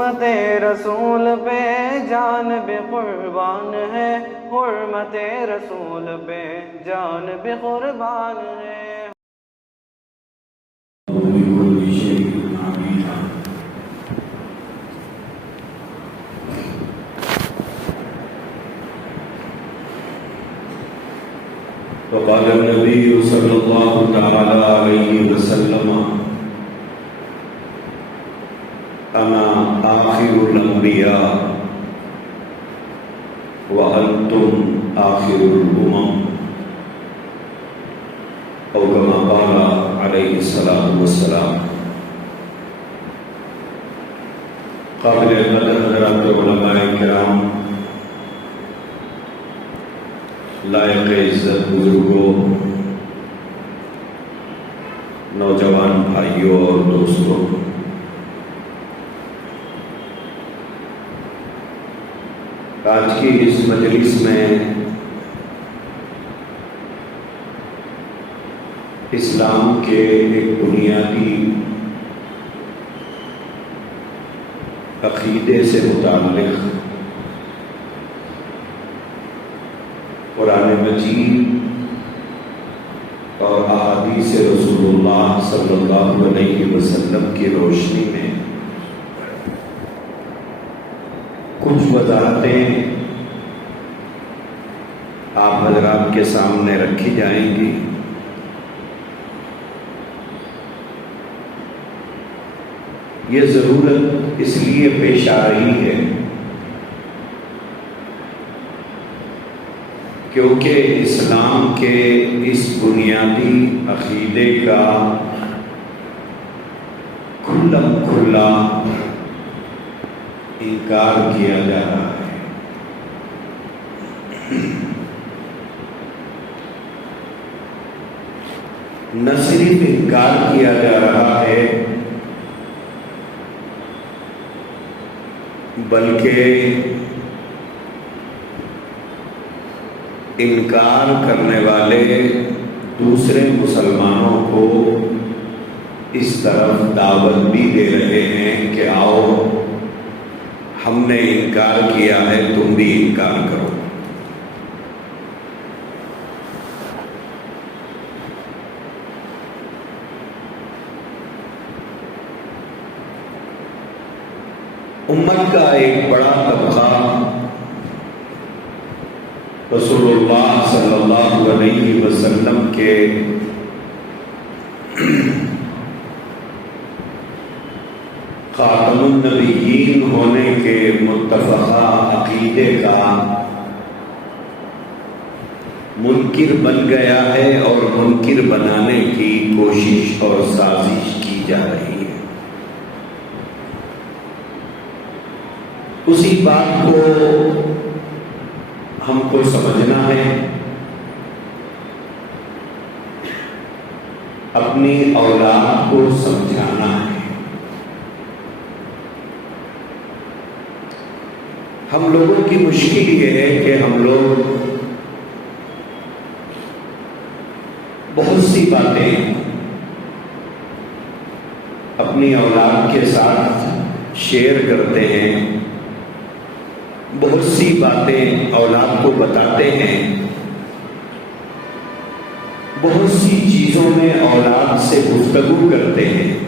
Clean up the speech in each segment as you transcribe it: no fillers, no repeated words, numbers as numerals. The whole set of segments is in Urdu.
حرمت رسول پہ جان بھی قربان ہے، حرمت رسول پہ جان بھی قربان ہے۔ وقال النبي صلى الله تعالى عليه وسلم أنا آخر الأنبياء وأنتم آخر الأمم، أو كما قال عليه الصلاة والسلام۔ قابل قدر حضرات علماء کرام، لائق عزت بزرگوں، نوجوان بھائیوں اور دوستوں، آج کی اس مجلس میں اسلام کے ایک بنیادی عقیدے سے متعلق قرآن مجید اور احادیث رسول اللہ صلی اللہ علیہ وسلم کی روشنی میں کچھ وضاحتیں آپ حضرات کے سامنے رکھی جائیں گی۔ یہ ضرورت اس لیے پیش آ رہی ہے کیونکہ اسلام کے اس بنیادی عقیدے کا کھلم کھلا انکار کیا جا رہا ہے۔ نہ صرف انکار کیا جا رہا ہے بلکہ انکار کرنے والے دوسرے مسلمانوں کو اس طرف دعوت بھی دے رہے ہیں کہ آؤ، ہم نے انکار کیا ہے، تم بھی انکار کرو۔ امت کا ایک بڑا طبقہ رسول اللہ صلی اللہ علیہ وسلم کے خاتم النبیین ہونے کے متفقہ عقیدے کا منکر بن گیا ہے اور منکر بنانے کی کوشش اور سازش کی جا رہی ہے۔ اسی بات کو ہم کو سمجھنا ہے، اپنی اولاد کو سمجھانا ہے۔ ہم لوگوں کی مشکل یہ ہے کہ ہم لوگ بہت سی باتیں اپنی اولاد کے ساتھ شیئر کرتے ہیں، بہت سی باتیں اولاد کو بتاتے ہیں، بہت سی چیزوں میں اولاد سے گفتگو کرتے ہیں۔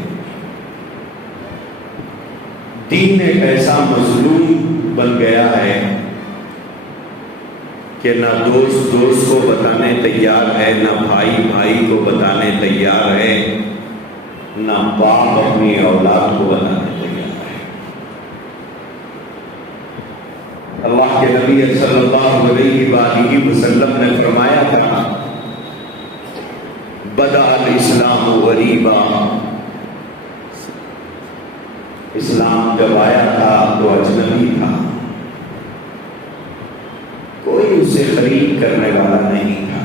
دین ایک ایسا مظلوم بن گیا ہے کہ نہ دوست دوست کو بتانے تیار ہے، نہ بھائی بھائی کو بتانے تیار ہے، نہ باپ اپنی اولاد کو بتانے تیار ہے۔ اللہ کے نبی صلی اللہ علیہ وآلہ وسلم نے فرمایا تھا، بدأ الاسلام غریبا، اسلام جب آیا تھا تو اجنبی تھا، کوئی اسے خرید کرنے والا نہیں تھا،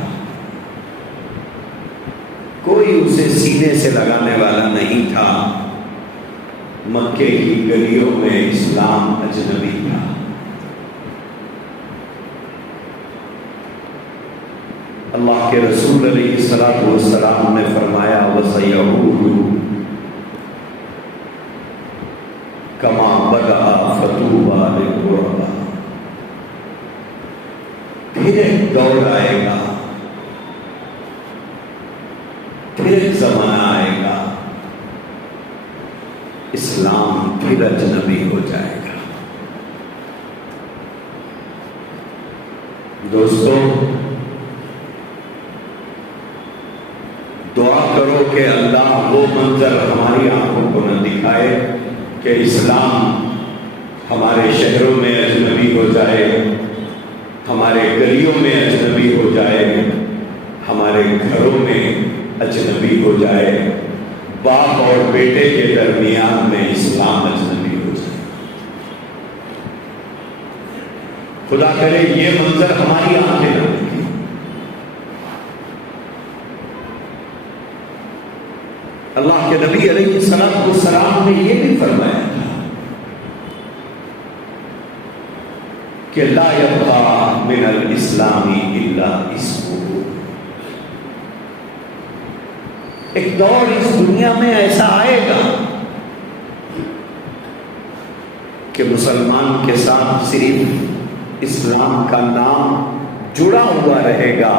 کوئی اسے سینے سے لگانے والا نہیں تھا۔ مکے کی گلیوں میں اسلام اجنبی تھا۔ اللہ کے رسول علیہ السلام نے فرمایا وَسَيَعُودُ کما بدأ فتوبى للغرباء. پھر ایک دور آئے گا، پھر ایک زمانہ آئے گا، اسلام پھر اجنبی ہو جائے گا. دوستو، دعا کرو کہ اللہ وہ منظر ہماری آنکھوں کو نہ دکھائے کہ اسلام ہمارے شہروں میں اجنبی ہو جائے، ہمارے گلیوں میں اجنبی ہو جائے، ہمارے گھروں میں اجنبی ہو جائے، باپ اور بیٹے کے درمیان میں اسلام اجنبی ہو جائے. خدا کرے یہ منظر ہماری آنکھیں نہ دیکھیں. اللہ کے نبی علیہ السلام نے یہ بھی فرمایا تھا کہ لا یبقى من الاسلام الا اسمہ. ایک دور اس دنیا میں ایسا آئے گا کہ مسلمان کے ساتھ صرف اسلام کا نام جڑا ہوا رہے گا،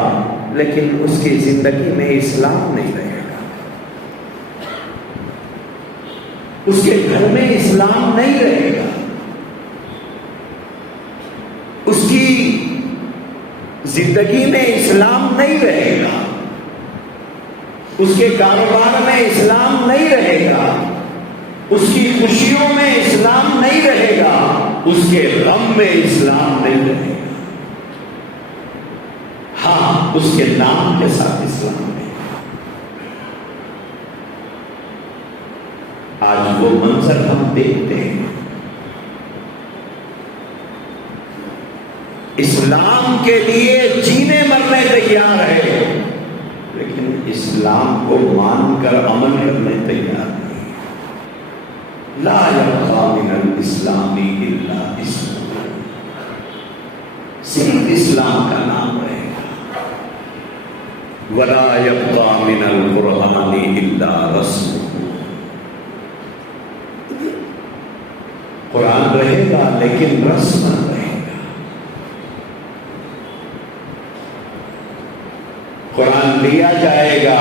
لیکن اس کی زندگی میں اسلام نہیں رہے گا، اس کے گھر میں اسلام نہیں رہے گا، اس کی زندگی میں اسلام نہیں رہے گا، اس کے کاروبار میں اسلام نہیں رہے گا، اس کی خوشیوں میں اسلام نہیں رہے گا، اس کے غم میں اسلام نہیں رہے گا. ہاں، اس کے نام کے ساتھ اسلام ہے. آج وہ منظر ہم دیکھتے ہیں. اسلام کے لیے جینے مرنے تیار ہے، لیکن اسلام کو مان کر عمل کرنے تیار نہیں. لا یبقى من الاسلام الا اسمہ. صرف اسلام کا نام رہے گا. ولا یبقى من القرآن الا رسمہ. قرآن رہے گا لیکن رسم رہے گا. قرآن لیا جائے گا،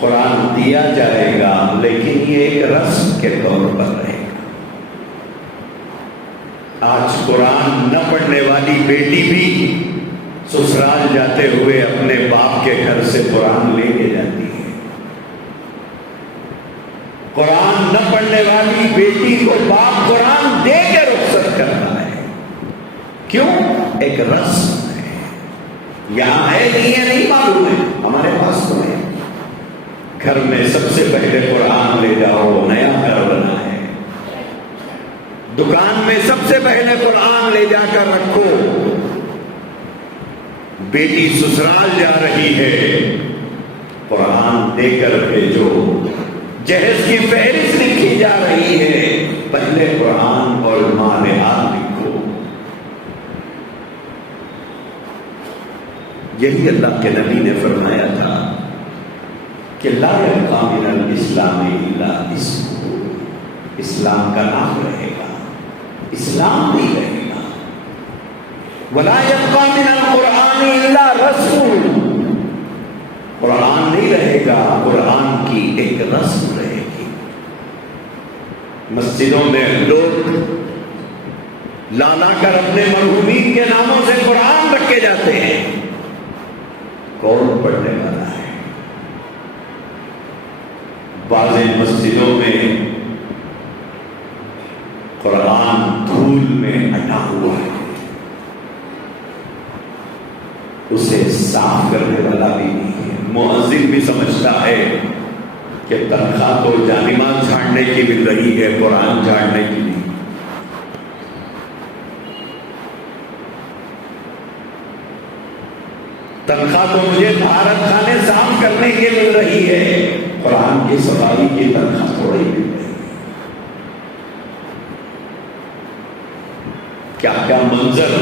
قرآن دیا جائے گا، لیکن یہ ایک رسم کے طور پر رہے گا. آج قرآن نہ پڑھنے والی بیٹی بھی سسرال جاتے ہوئے اپنے باپ کے گھر سے قرآن لے کے جاتی ہے. قرآن نہ پڑھنے والی بیٹی کو باپ قرآن دے کے رخصت کرتا ہے. کیوں؟ ایک رسم ہے. یہاں ہے نہیں ہے نہیں معلوم ہے، ہمارے پاس تو ہے. گھر میں سب سے پہلے قرآن لے جاؤ، نیا گھر بنا ہے. دکان میں سب سے پہلے قرآن لے جا کر رکھو. بیٹی سسرال جا رہی ہے، قرآن دے کر بھیجو. جہیز کی فہرست لکھی جا رہی ہے، پہلے قرآن اور مالحات لکھو. یہی اللہ کے نبی نے فرمایا تھا کہ لا یبقى من الاسلام الا اسمہ. اسلام کا نام رہے گا، اسلام نہیں رہے گا. ولا یبقى من القرآن الا رسمہ. قرآن نہیں رہے گا، قرآن کی ایک رسم رہے گی. مسجدوں میں لوگ لانا کر اپنے مرحومین کے ناموں سے قرآن رکھے جاتے ہیں. کون پڑھنے والا ہے؟ بعض مسجدوں میں قرآن دھول میں اٹا ہوا ہے، اسے صاف کرنے والا بھی نہیں ہے. مؤذن بھی سمجھتا ہے کہ تنخواہ تو جانماز جھاڑنے کی مل رہی ہے، قرآن جھاڑنے کی نہیں. تنخواہ تو مجھے بھارت خانے صاف کرنے کی مل رہی ہے، قرآن کی صفائی کی تنخواہ تھوڑی مل رہی ہے. کیا کیا منظر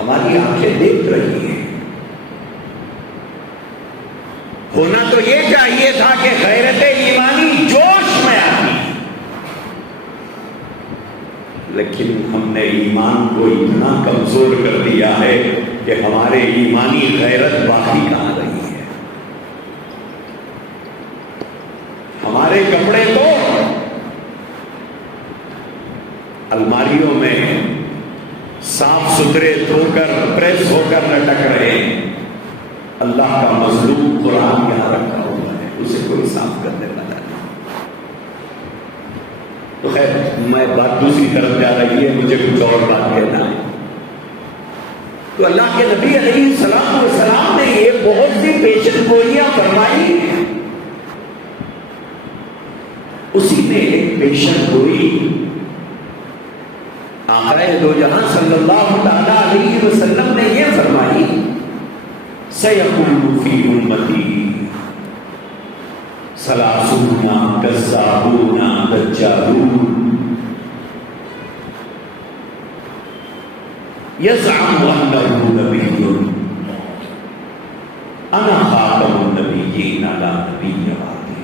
ہماری آنکھیں دیکھ رہی ہیں. ہونا تو یہ چاہیے تھا کہ غیرت ایمانی جوش میں آتی، لیکن ہم نے ایمان کو اتنا کمزور کر دیا ہے کہ ہمارے ایمانی غیرت باقی کہاں رہی ہے. ہمارے کپڑے تو الماریوں میں صاف ستھرے دھو کر پریس ہو کر لٹک رہے ہیں. اللہ کا مظلوم قرآن یہاں رکھا ہوا ہے, اسے کوئی صاف کرنے والا نہیں. تو خیر, میں بات دوسری طرف جا رہی ہے, مجھے کچھ اور بات کہنا ہے. تو اللہ کے نبی علیہ السلام والسلام نے یہ بہت سی پیشن گوئیاں فرمائی. اسی نے ایک پیشن گوئی آقا دو جہاں صلی اللہ تعالی علیہ وسلم نے یہ فرمائی, سَيَقُولُ فِي أُمَّتِي ثَلَاثُونَ كَذَّابُونَ دَجَّالُونَ يَزْعَمُ أَنَّهُ نَبِيٌّ أَنَا خَاتَمُ النَّبِيِّينَ لَا نَبِيَّ بَعْدِي.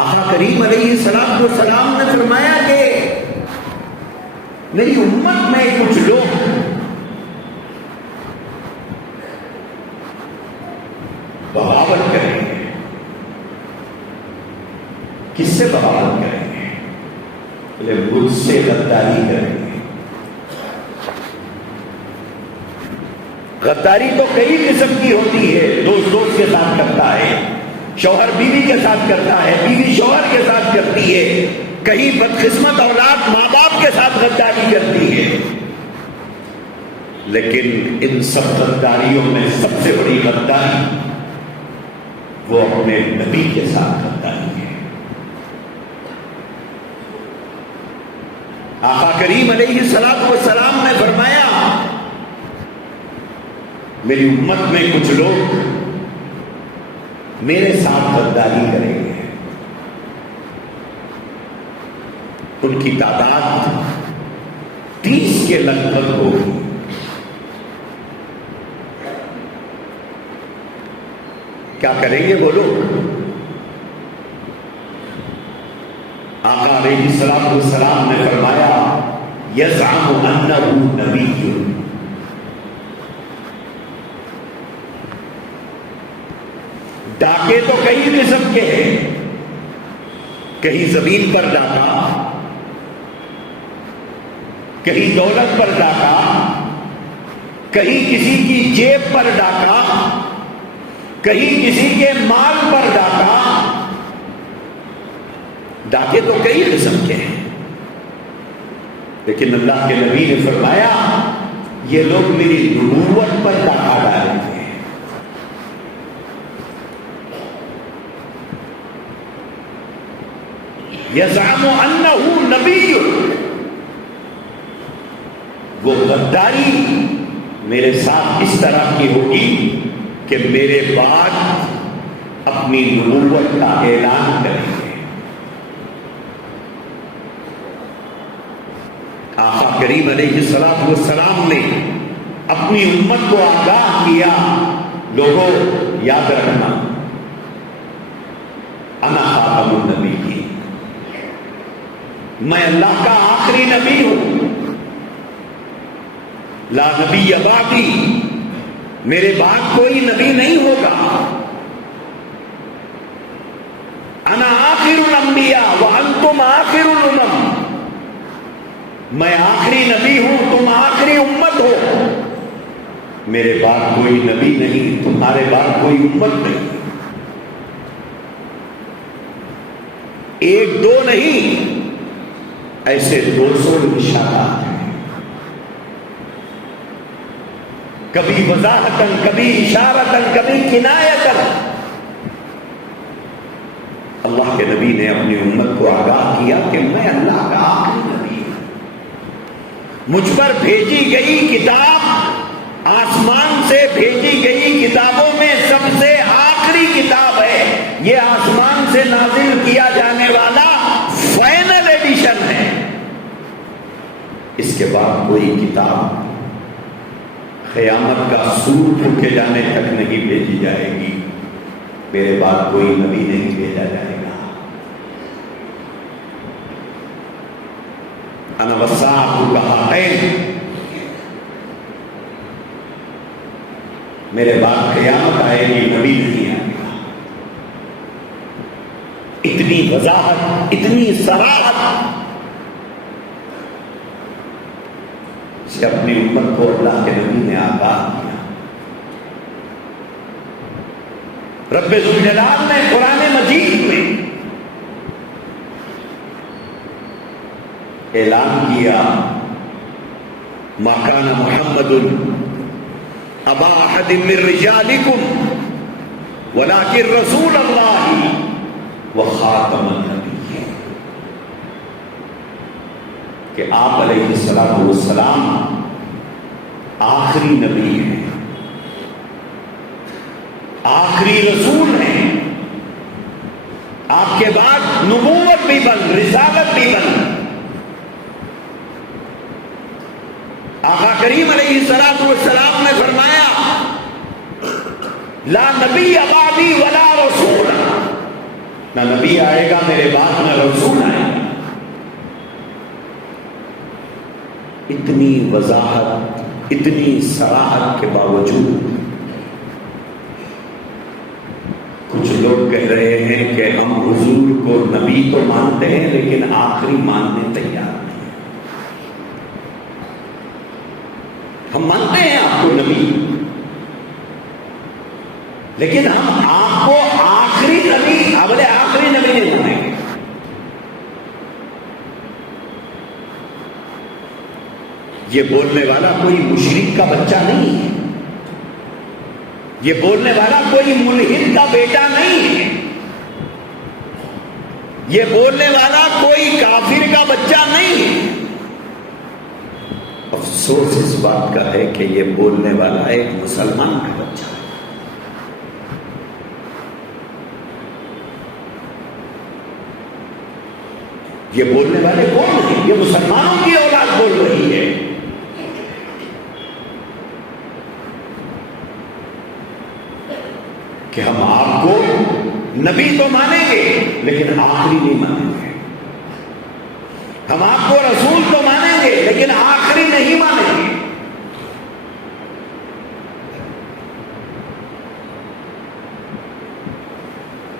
آقا کریم علیہ السلام نے فرمایا کہ میری امت میں کچھ لوگ بغاوت کریں گے. کس سے بغاوت کریں گے؟ بولے مجھ سے غداری کریں گے. غداری تو کئی قسم کی ہوتی ہے. دوست کے ساتھ کرتا ہے, شوہر بیوی کے ساتھ کرتا ہے, بیوی شوہر کے ساتھ کرتی ہے, کہیں بدقسمت اولاد ماں باپ کے ساتھ غداری کرتی ہے. لیکن ان سب غداریوں میں سب سے بڑی غداری وہ اپنے نبی کے ساتھ غداری ہے. آقا کریم علیہ السلام نے فرمایا میری امت میں کچھ لوگ میرے ساتھ غداری کریں گے. ان کی تعداد 30 کے لگ بھگ ہوگی. کیا کریں گے وہ لوگ؟ آقا علیہ السلام نے فرمایا یزعم انہ نبی. ڈاکے تو کئی قسم کے ہیں, کہیں زمین پر ڈاکا, کہیں دولت پر ڈاکا, کہیں کسی کی جیب پر ڈاکا, کہیں کسی کے مال پر ڈاکا. ڈاکے تو کئی قسم کے ہیں, لیکن اللہ کے نبی نے فرمایا یہ لوگ میری نبوت پر ڈاکا ڈالیں گے. یزعم انہ نبی. وہ غداری میرے ساتھ اس طرح کی ہوگی کہ میرے بعد اپنی نبوت کا اعلان کریں گے. آقا کریم علیہ السلام نے اپنی امت کو آگاہ کیا, لوگوں یاد رکھنا انا خاتم النبی, میں اللہ کا آخری نبی ہوں. لا نبی بعدی, میرے بعد کوئی نبی نہیں ہوگا. انا آخر الانبیاء وانتم آخر الامم, میں آخری نبی ہوں, تم آخری امت ہو. میرے بعد کوئی نبی نہیں, تمہارے بعد کوئی امت نہیں. ایک دو نہیں, ایسے 200 اشارات ہیں, کبھی وضاحتاً, کبھی اشارتاً, کبھی کنایتاً. اللہ کے نبی نے اپنی امت کو آگاہ کیا کہ میں اللہ کا آخری نبی ہوں. مجھ پر بھیجی گئی کتاب آسمان سے بھیجی گئی کتابوں میں سب سے آخری کتاب ہے. یہ آسمان سے نازل کیا جانے والا فائنل ایڈیشن ہے. اس کے بعد کوئی کتاب قیامت کا سور پھونکے جانے تک نہیں بھیجی جائے گی. میرے بعد کوئی نبی نہیں بھیجا جائے گا. انا وصاحبک حقین، میرے بعد قیامت آئے گی، نبی نہیں آئے گا۔ اتنی وضاحت، اتنی صراحت سے اپنی امت کو اللہ کے نبی نے آگاہ کیا۔ رب ذوالجلال نے قرآن مجید میں اعلان کیا، ما کان محمد ابا احد من رجالکم ولکن رسول اللہ وخاتم النبیین، کہ آپ علیہ السلام آخری نبی ہیں، آخری رسول ہیں، آپ کے بعد نبوت بھی بن، رسالت بھی بن۔ آقا کریم علیہ السلام نے فرمایا، لا نبی بعدی ولا رسول، نہ نبی آئے گا میرے بعد، نہ رسول آئے گا۔ اتنی وضاحت، اتنی صراحت کے باوجود کچھ لوگ کہہ رہے ہیں کہ ہم حضور کو نبی تو مانتے ہیں لیکن آخری ماننے تیار نہیں۔ ہم مانتے ہیں آپ کو نبی، لیکن ہم آپ کو آخری نبی، اول آخری نبی نہیں مانیں گے۔ یہ بولنے والا کوئی مشرک کا بچہ نہیں ہے، یہ بولنے والا کوئی ملحد کا بیٹا نہیں ہے، یہ بولنے والا کوئی کافر کا بچہ نہیں ہے۔ افسوس اس بات کا ہے کہ یہ بولنے والا ایک مسلمان کا بچہ ہے۔ یہ بولنے والے کون ہیں؟ یہ مسلمانوں کی اولاد بول رہی ہے۔ کہ ہم آپ کو نبی تو مانیں گے لیکن آخری نہیں مانیں گے، ہم آپ کو رسول تو مانیں گے لیکن آخری نہیں مانیں گے۔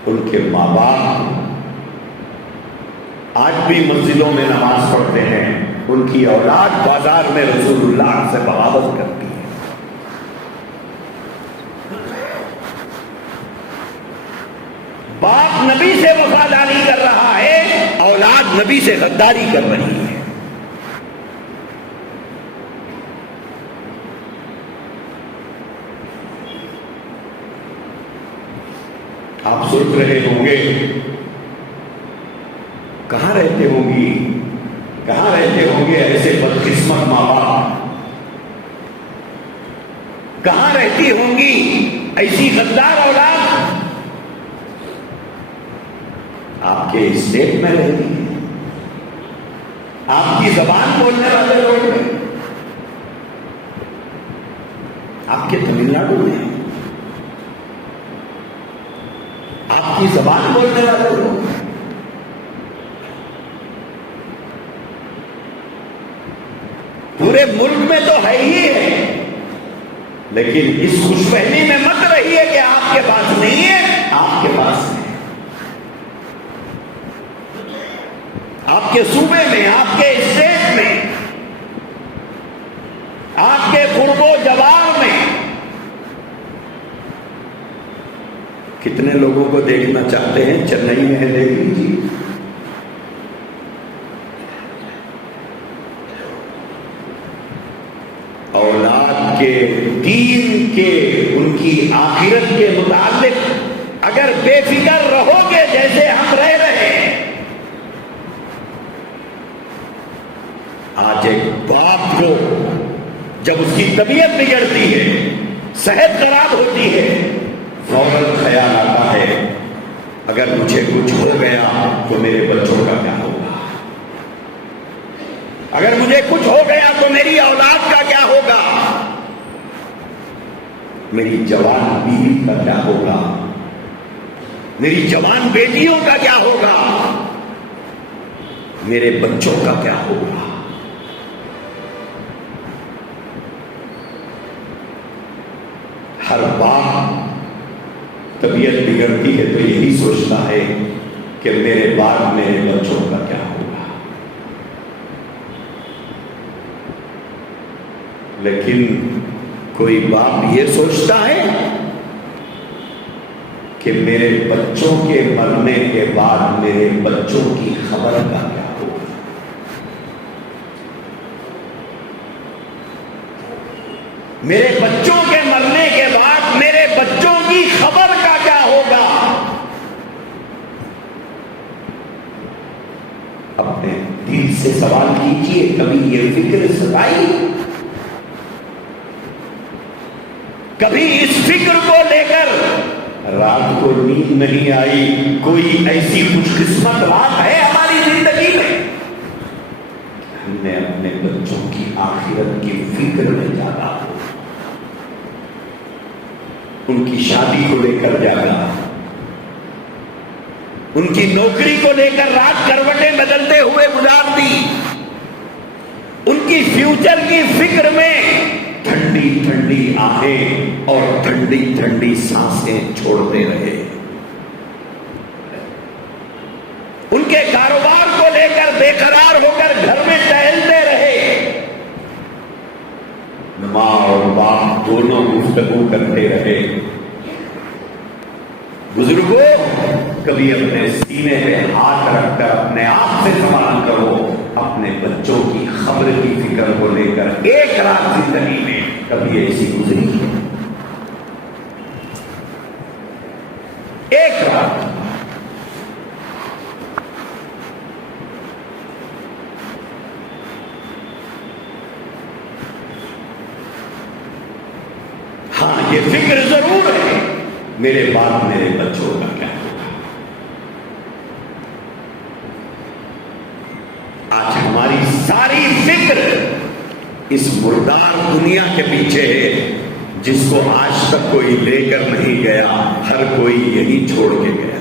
ان کے ماں باپ آج بھی مسجدوں میں نماز پڑھتے ہیں، ان کی اولاد بازار میں رسول اللہ سے بغاوت کرتی ہے۔ باپ نبی سے وفاداری کر رہا ہے، اولاد نبی سے غداری کر رہی ہے۔ آپ سوچ رہے ہوں گے کہاں رہتے ہوں گی، کہاں رہتے ہوں گے ایسے بدقسمت ماں باپ، کہاں رہتی ہوں گی ایسی غدار اولاد؟ آپ کے اسٹیٹ میں رہتی ہے، آپ کی زبان بولنے والے لوگ ہیں، آپ کے تمل ناڈو میں، آپ کی زبان بولنے والے لوگ، پورے ملک میں تو ہے ہی ہے، لیکن اس خوش فہمی میں مت رہیے کہ آپ کے پاس نہیں ہے، آپ کے پاس ہے۔ آپ کے صوبے میں، آپ کے اسٹیٹ میں، آپ کے قرب و جوار میں کتنے لوگوں کو دیکھنا چاہتے ہیں؟ چنئی میں ہے، دیکھ لیجیے۔ اولاد کے دین کے، ان کی آخرت کے متعلق اگر بے فکر رہو گے جیسے ہم رہ رہے ہیں، آج ایک باپ کو جب اس کی طبیعت بگڑتی ہے، صحت خراب ہوتی ہے، فوراً خیال آتا ہے اگر مجھے کچھ ہو گیا تو میرے بچوں کا کیا ہوگا، اگر مجھے کچھ ہو گیا تو میری اولاد کا کیا ہوگا، میری جوان بیوی کا کیا ہوگا، میری جوان بیٹیوں کا کیا ہوگا، میرے بچوں کا کیا ہوگا۔ بگڑتی ہے تو یہی سوچتا ہے کہ میرے بعد میرے بچوں کا کیا ہوگا. لیکن کوئی باپ یہ سوچتا ہے کہ میرے بچوں کے مرنے کے بعد میرے بچوں کی خبر کا کیا ہوگا. میرے بچوں کے مرنے کے بعد میرے بچوں کی خبر کا کیا ہوگا. اپنے دل سے سوال کیجئے، کبھی یہ فکر ستائی؟ کبھی اس فکر کو لے کر رات کو نیند نہیں آئی؟ کوئی ایسی خوش قسمت رات ہے ہماری زندگی میں؟ ہم نے اپنے بچوں کی آخرت کی فکر میں جاگا، ان کی شادی کو لے کر جاگا، ان کی نوکری کو لے کر رات کروٹیں بدلتے ہوئے گزار دی، ان کی فیوچر کی فکر میں ٹھنڈی ٹھنڈی آہیں اور ٹھنڈی ٹھنڈی سانسیں چھوڑتے رہے. ان کے کاروبار کو لے کر بے قرار ہو کر گھر میں ٹہلتے رہے. ماں اور باپ دونوں گفتگو کرتے رہے. بزرگوں، کبھی اپنے سینے پہ ہاتھ رکھ کر اپنے آپ سے سوال کرو، اپنے بچوں کی خبر کی فکر کو لے کر ایک رات زندگی میں کبھی ایسی گزری ہے؟ ایک رات. ہاں، یہ فکر ضرور ہے، میرے بعد میرے بچوں کا کیا ہوگا. آج ہماری ساری فکر اس مردار دنیا کے پیچھے ہے، جس کو آج تک کوئی لے کر نہیں گیا، ہر کوئی یہی چھوڑ کے گیا.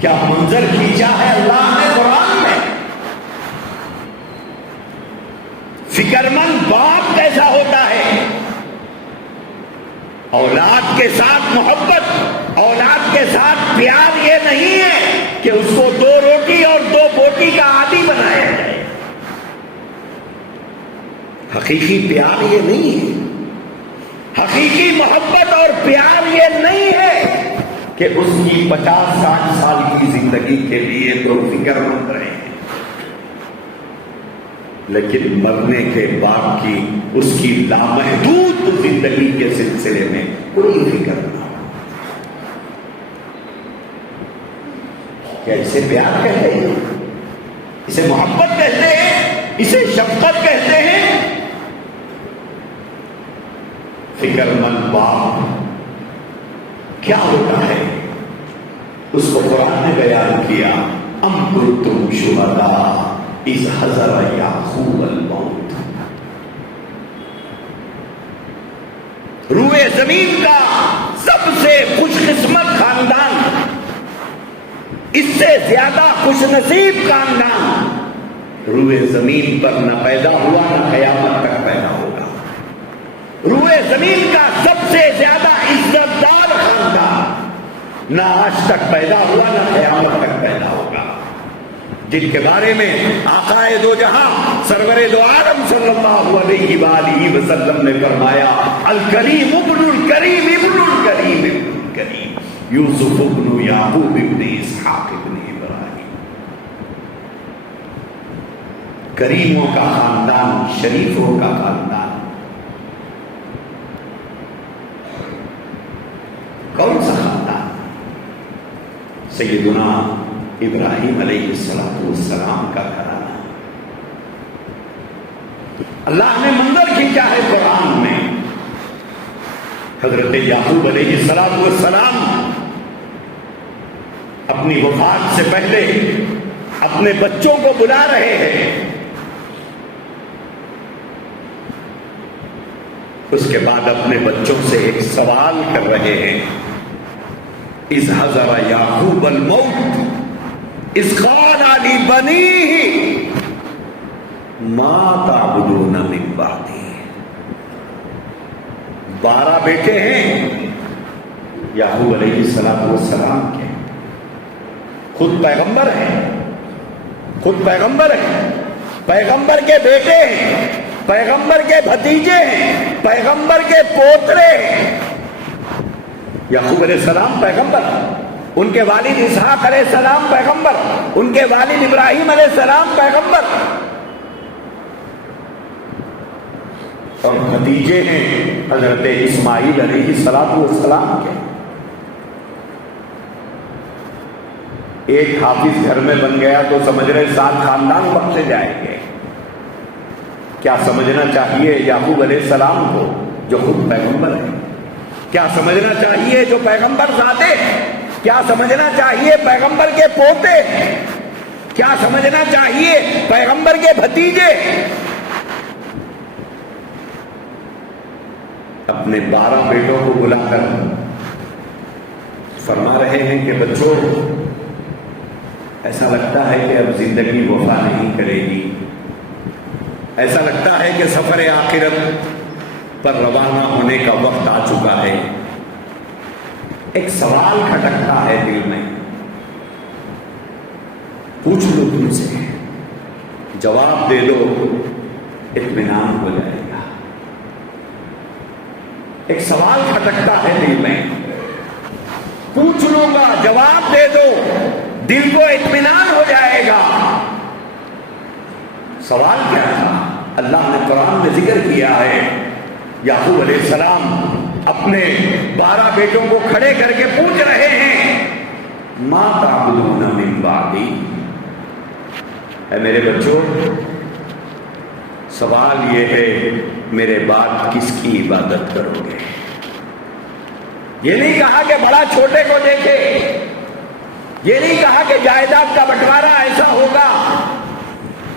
کیا منظر کھینچا ہے اللہ نے قرآن میں. فکر مند باپ کیسا ہوتا ہے. اولاد کے ساتھ محبت، اولاد کے ساتھ پیار یہ نہیں ہے کہ اس کو 2 روٹی اور 2 بوٹی کا عادی بنایا جائے. حقیقی پیار یہ نہیں ہے. حقیقی محبت اور پیار یہ نہیں ہے کہ اس کی 50-60 سال کی زندگی کے لیے تو فکر مند رہے، لیکن مرنے کے بعد کی اس کی لامحدود زندگی کے سلسلے میں کوئی فکر نہ ہو. کیا اسے پیار کہتے ہیں؟ اسے محبت کہتے ہیں؟ اسے شفقت کہتے ہیں؟ فکر مند باپ کیا ہوتا ہے اس کو قرآن نے بیان کیا. ام کنتم شہداء اذ حضر یعقوب الموت. روئے زمین کا سب سے خوش قسمت خاندان، اس سے زیادہ خوش نصیب خاندان روئے زمین پر نہ پیدا ہوا نہ قیامت تک پیدا ہوگا. روئے زمین کا سب سے زیادہ عزت دار خاندان نہ آج تک پیدا ہوا نہ قیامت تک پیدا ہوگا، جن کے بارے میں آقائے دو جہاں سرور دو عالم صلی اللہ علیہ وآلہ وسلم نے فرمایا، الکریم ابن الکریم ابن الکریم ابن الکریم، یوسف ابن یعقوب ابن اسحاق ابن ابراہیم. کریموں کا خاندان، شریفوں کا خاندان. کون سا خاندان؟ سیدنا ابراہیم علیہ السلام کا گھرانہ. اللہ نے منظر کھینچا ہے قرآن میں. حضرت یعقوب علیہ السلام اپنی وفات سے پہلے اپنے بچوں کو بلا رہے ہیں. اس کے بعد اپنے بچوں سے ایک سوال کر رہے ہیں. اذ حضر یعقوب الموت اذ قال لبنیہ ما تعبدون من بعدی، 12 بیٹے ہیں یعقوب علیہ السلام کے، خود پیغمبر ہیں، پیغمبر کے بیٹے ہیں، پیغمبر کے بھتیجے ہیں، پیغمبر کے پوترے ہیں۔ یعقوب علیہ السلام پیغمبر، ان کے والد اسحاق علیہ السلام پیغمبر، ان کے والد ابراہیم علیہ السلام پیغمبر، اور بھتیجے ہیں حضرت اسماعیل علیہ السلام کے۔ ایک حافظ گھر میں بن گیا تو سمجھ رہے 7 خاندان بخشے جائیں گے۔ کیا سمجھنا چاہیے یعقوب علیہ السلام کو جو خود پیغمبر ہے؟ کیا سمجھنا چاہیے جو پیغمبر زادے؟ کیا سمجھنا چاہیے پیغمبر کے پوتے؟ کیا سمجھنا چاہیے پیغمبر کے بھتیجے؟ اپنے 12 بیٹوں کو بلا کر فرما رہے ہیں کہ بچوں، ایسا لگتا ہے کہ اب زندگی وفا نہیں کرے گی، ایسا لگتا ہے کہ سفر آخرت پر روانہ ہونے کا وقت آ چکا ہے۔ ایک سوال کھٹکتا ہے دل میں، پوچھ لو تم سے، جواب دے دو، اطمینان ہو جائے گا۔ ایک سوال کھٹکتا ہے دل میں، پوچھ لوں گا، جواب دے دو، دل کو اطمینان ہو جائے گا۔ سوال کیا تھا؟ اللہ نے قرآن میں ذکر کیا ہے، یعقوب علیہ السلام اپنے 12 بیٹوں کو کھڑے کر کے پوچھ رہے ہیں، ما تعبدون من بعدی، اے میرے بچوں، سوال یہ ہے میرے بعد کس کی عبادت کرو گے؟ یہ نہیں کہا کہ بڑا چھوٹے کو دیکھے، یہ نہیں کہا کہ جائیداد کا بٹوارا ایسا ہوگا،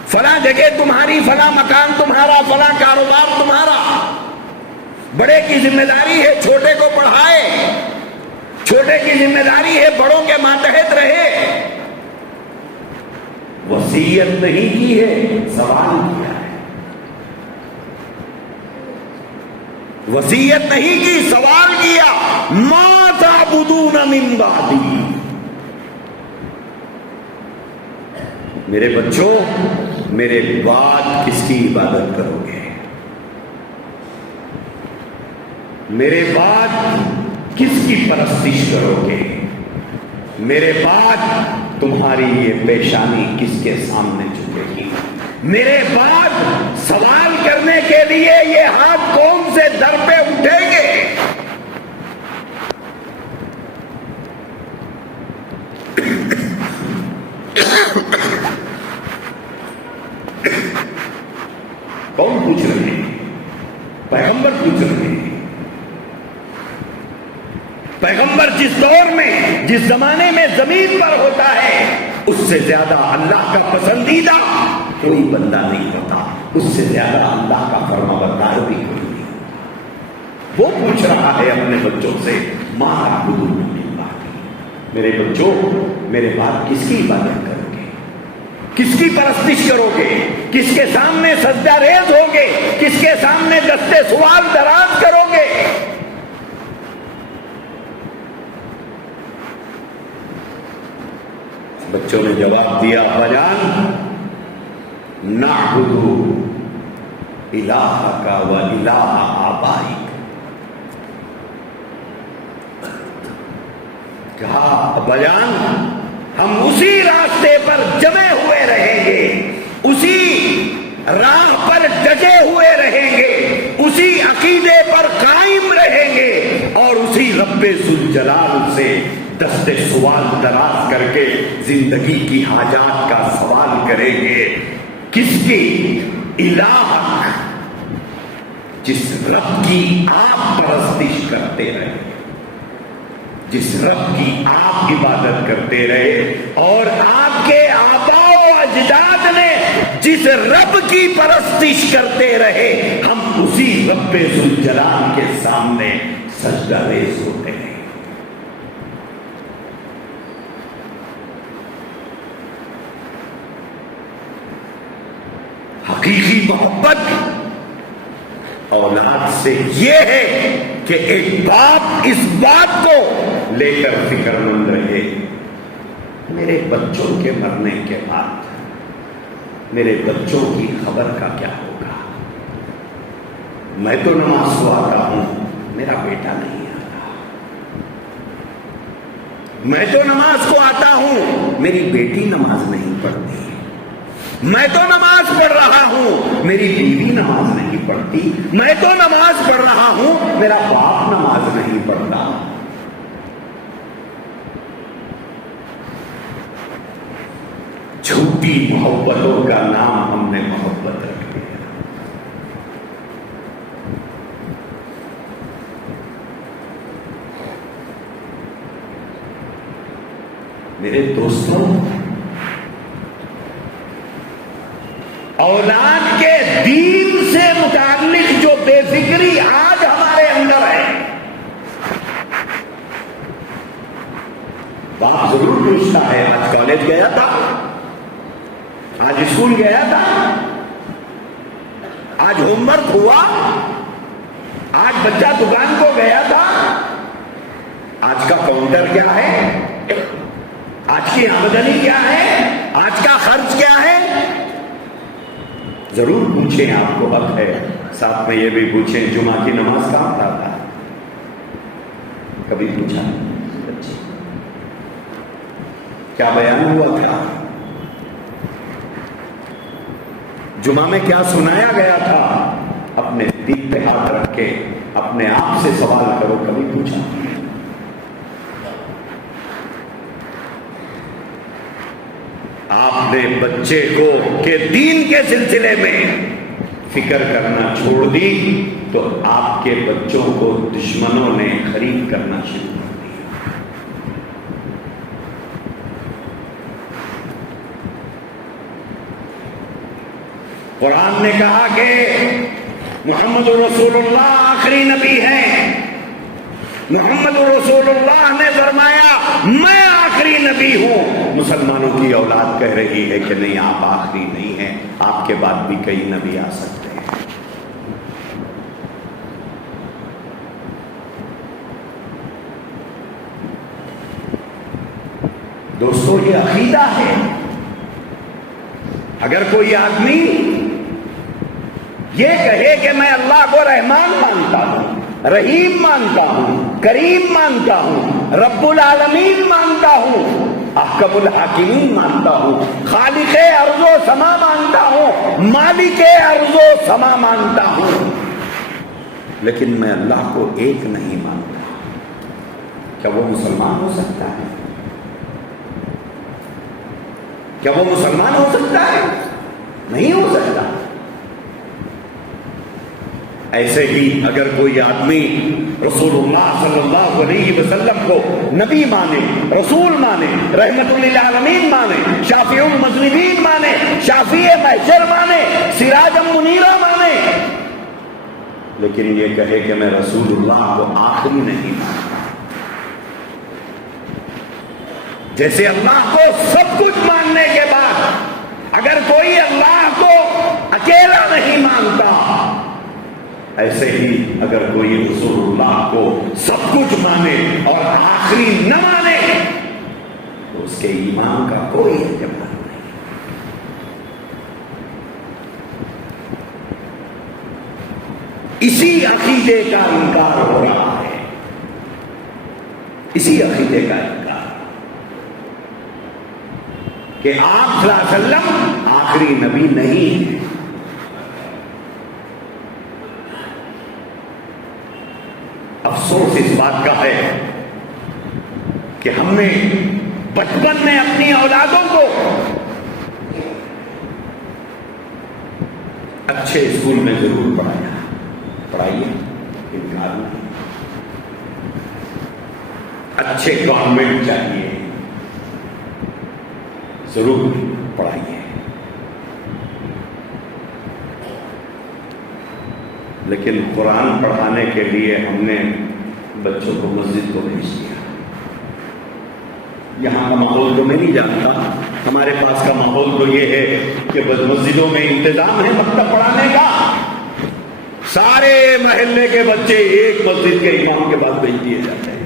فلاں جگہ تمہاری، فلاں مکان تمہارا، فلاں کاروبار تمہارا۔ بڑے کی ذمہ داری ہے چھوٹے کو پڑھائے، چھوٹے کی ذمہ داری ہے بڑوں کے ماتحت رہے۔ وصیت نہیں کی ہے، سوال کیا ہے۔ وصیت نہیں کی، سوال کیا، ما تعبدون من بعدی، میرے بچوں میرے بعد کس کی عبادت کرو گے؟ میرے بعد کس کی پرستش کرو گے؟ میرے بعد تمہاری یہ پیشانی کس کے سامنے جھکے گی؟ میرے بعد سوال کرنے کے لیے یہ ہاتھ کون سے در پہ اٹھیں گے؟ کون پوچھ رہے ہیں؟ پیغمبر پوچھ رہے ہیں۔ پیغمبر جس دور میں، جس زمانے میں زمین پر ہوتا ہے، اس سے زیادہ اللہ کا پسندیدہ کوئی بندہ نہیں ہوتا، اس سے زیادہ اللہ کا فرمانبردار بھی کوئی نہیں۔ وہ پوچھ رہا ہے اپنے بچوں سے، ما تعبدون من بعدی، میرے بچوں میرے بعد کس کی عبادت کرو گے؟ کس کی پرستش کرو گے؟ کس کے سامنے سجدہ ریز ہوگے؟ کس کے سامنے دستے سوال دراز کرو گے؟ بچوں نے جواب دیا، ابا جان، نعبد الہک و الہ آبائک، کہا ابا جان ہم اسی راستے پر جمے ہوئے رہیں گے، اسی راہ پر ڈٹے ہوئے رہیں گے، اسی عقیدے پر قائم رہیں گے، اور اسی رب ذوالجلال سے دستے سوال دراز کر کے زندگی کی حاجات کا سوال کریں گے۔ کس کی؟ الہ، جس رب کی آپ پرستش کرتے رہے، جس رب کی آپ عبادت کرتے رہے، اور آپ کے آباء و اجداد نے جس رب کی پرستش کرتے رہے، ہم اسی رب ذوالجلال کے سامنے سجدہ ریز ہوتے ہیں۔ حقیقی محبت اولاد سے یہ ہے کہ ایک باپ اس بات کو لے کر فکر مند رہے، میرے بچوں کے مرنے کے بعد میرے بچوں کی خبر کا کیا ہوگا؟ میں تو نماز کو آتا ہوں، میرا بیٹا نہیں آتا، میں تو نماز کو آتا ہوں، میری بیٹی نماز نہیں پڑھتی، میں تو نماز پڑھ رہا ہوں، میری بیوی نماز نہیں پڑھتی، میں تو نماز پڑھ رہا ہوں، میرا باپ نماز نہیں پڑھتا۔ جھوٹی محبتوں کا نام ہم نے محبت رکھ دیا۔ میرے دوستوں، اولاد کے دین سے متعلق جو بے فکری آج ہمارے اندر ہے، باپ ضرور پوچھتا ہے آج کالج گیا تھا، آج اسکول گیا تھا، آج ہوم ورک ہوا، آج بچہ دکان کو گیا تھا، آج کا کاؤنٹر کیا ہے، آج کی آمدنی کیا ہے، آج کا خرچ کیا ہے۔ ضرور پوچھیں، آپ کو حق ہے، ساتھ میں یہ بھی پوچھیں جمعہ کی نماز کہاں پڑھاتا ہے؟ کبھی پوچھا؟ کیا بیان ہوا تھا؟ جمعہ میں کیا سنایا گیا تھا؟ اپنے دل پہ ہاتھ رکھ کے اپنے آپ سے سوال کرو، کبھی پوچھا؟ آپ نے بچے کو کہ دین کے سلسلے میں فکر کرنا چھوڑ دی تو آپ کے بچوں کو دشمنوں نے خرید کرنا شروع کر دیا۔ قرآن نے کہا کہ محمد رسول اللہ آخری نبی ہیں، محمد رسول اللہ نے فرمایا میں آخری نبی ہوں۔ مسلمانوں کی اولاد کہہ رہی ہے کہ نہیں، آپ آخری نہیں ہیں، آپ کے بعد بھی کئی نبی آ سکتے ہیں۔ دوستو، یہ عقیدہ ہے۔ اگر کوئی آدمی یہ کہے کہ میں اللہ کو رحمان مانتا ہوں، رحیم مانتا ہوں، کریم مانتا ہوں، رب العالمین مانتا ہوں، احکم الحاکمین مانتا ہوں، خالق ارض و سما مانتا ہوں، مالک ارض و سما مانتا ہوں، لیکن میں اللہ کو ایک نہیں مانتا، کیا وہ مسلمان ہو سکتا ہے؟ کیا وہ مسلمان ہو سکتا ہے؟ نہیں ہو سکتا۔ ایسے ہی اگر کوئی آدمی رسول اللہ صلی اللہ علیہ وسلم کو نبی مانے، رسول مانے، رحمت للعالمین مانے، شافع المذنبین مانے، شافع محشر مانے، سراج منیرہ مانے، لیکن یہ کہے کہ میں رسول اللہ کو آخری نہیں مانتا، جیسے اللہ کو سب کچھ ماننے کے بعد اگر کوئی اللہ کو اکیلا نہیں مانتا، ایسے ہی اگر کوئی رسول اللہ کو سب کچھ مانے اور آخری نہ مانے تو اس کے ایمان کا کوئی اعتبار نہیں۔ اسی عقیدے کا انکار ہو رہا ہے، اسی عقیدے کا انکار کہ آپ صلی اللہ علیہ وسلم آخری نبی نہیں ہیں۔ افسوس اس بات کا ہے کہ ہم نے بچپن میں اپنی اولادوں کو اچھے اسکول میں ضرور پڑھایا، پڑھائیے، انکار نہیں، اچھے گورنمنٹ چاہیے، ضرور پڑھائیے، لیکن قرآن پڑھانے کے لیے ہم نے بچوں کو مسجد کو بھیج دیا، یہاں کا ماحول تو میں نہیں جانتا، ہمارے پاس کا ماحول تو یہ ہے کہ مسجدوں میں انتظام ہے مکتب پڑھانے کا، سارے محلے کے بچے ایک مسجد کے امام کے پاس بھیج دیے جاتے ہیں،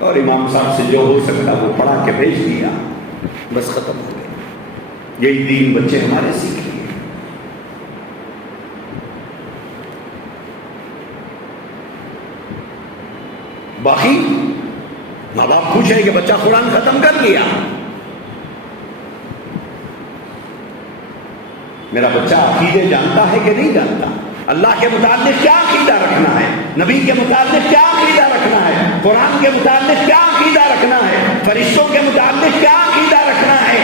اور امام صاحب سے جو ہو سکتا وہ پڑھا کے بھیج دیا، بس ختم ہو گئے۔ یہی دین بچے ہمارے سیکھ لیے۔ باقی ماں باپ پوچھے کہ بچہ قرآن ختم کر لیا، میرا بچہ عقیدے جانتا ہے کہ نہیں جانتا، اللہ کے متعلق کیا عقیدہ رکھنا ہے، نبی کے متعلق کیا عقیدہ رکھنا ہے، قرآن کے متعلق کیا عقیدہ رکھنا ہے، فرشتوں کے متعلق کیا عقیدہ رکھنا ہے،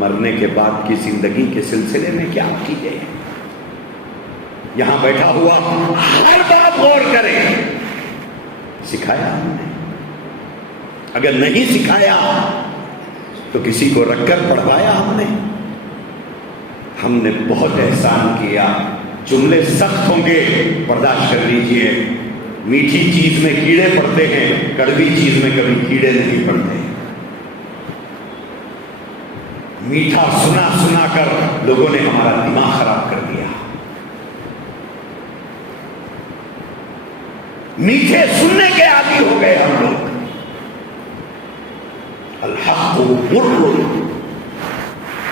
مرنے کے بعد کی زندگی کے سلسلے میں کیا عقیدے ہیں۔ یہاں بیٹھا ہوا ہر طرف غور کرے، سکھایا ہم نے؟ اگر نہیں سکھایا تو کسی کو رکھ کر پڑھوایا ہم نے بہت احسان کیا۔ جملے سخت ہوں گے، برداشت کر لیجئے، میٹھی چیز میں کیڑے پڑتے ہیں، کڑوی چیز میں کبھی کیڑے نہیں پڑتے۔ میٹھا سنا سنا کر لوگوں نے ہمارا دماغ خراب کر دیا، میٹھے سننے کے عادی ہو گئے ہم لوگ۔ الحق مر،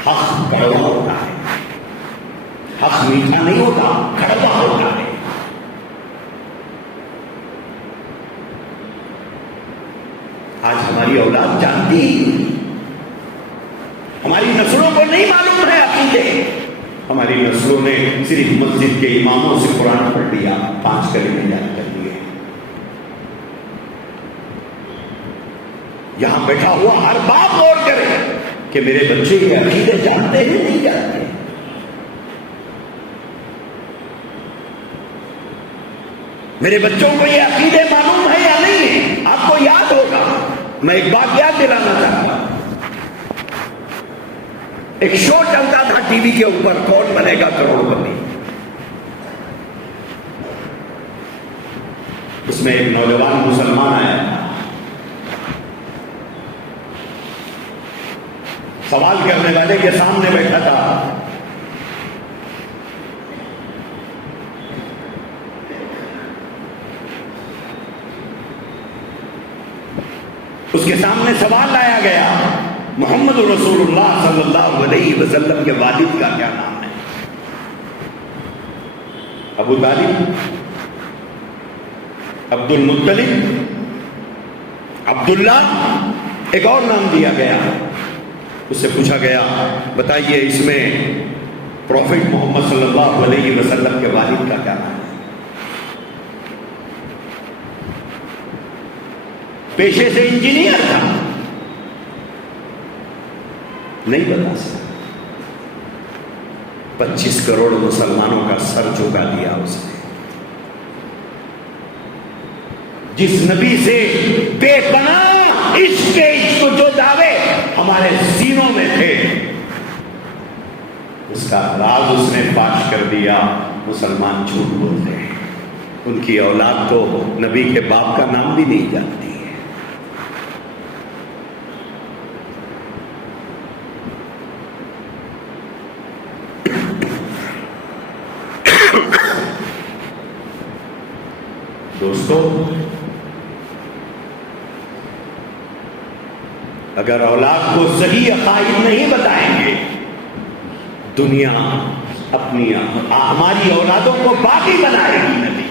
حق کڑوا ہوتا ہے، حق میٹھا نہیں ہوتا، کڑوا ہوتا ہے۔ آج ہماری اولاد جانتی ہی نہیں، ہماری نسلوں کو نہیں معلوم ہے عقیدے، ہماری نسلوں نے صرف مسجد کے اماموں سے قرآن پڑھ لیا، 5 کلمے یاد کر لیے۔ یہاں بیٹھا ہوا ہر باپ غور کرے کہ میرے بچے یہ عقیدے جانتے ہیں نہیں جانتے۔ میرے بچوں کو یہ عقیدے معلوم ہے یا نہیں ہے؟ آپ کو یاد ہوگا، میں ایک بات یاد دلانا چاہتا ہوں، ایک شو چلتا تھا ٹی وی کے اوپر، کون بنے گا کروڑ پتی۔ اس میں ایک نوجوان مسلمان آیا تھا، سوال کرنے والے کے سامنے بیٹھا تھا، اس کے سامنے سوال لایا گیا، محمد رسول اللہ صلی اللہ علیہ وسلم کے والد کا کیا نام ہے؟ ابو طالب، عبد المطلب، عبداللہ، ایک اور نام دیا گیا۔ اس سے پوچھا گیا بتائیے اس میں پروفٹ محمد صلی اللہ علیہ وسلم کے والد کا کیا نام ہے؟ پیشے سے انجینئر تھا، نہیں بتا سکتا۔ 25 کروڑ مسلمانوں کا سر جھکا دیا اس نے، جس نبی سے بے پناہ عشق کے عشق جو دعوے ہمارے سینوں میں تھے، اس کا راز اس نے فاش کر دیا۔ مسلمان جھوٹ بولتے ہیں، ان کی اولاد تو نبی کے باپ کا نام بھی نہیں جانتی ہے۔ دوستو، اگر اولاد کو صحیح عقائد نہیں بتائیں گے، دنیا اپنی ہماری اولادوں کو باغی بنائے گی، نبی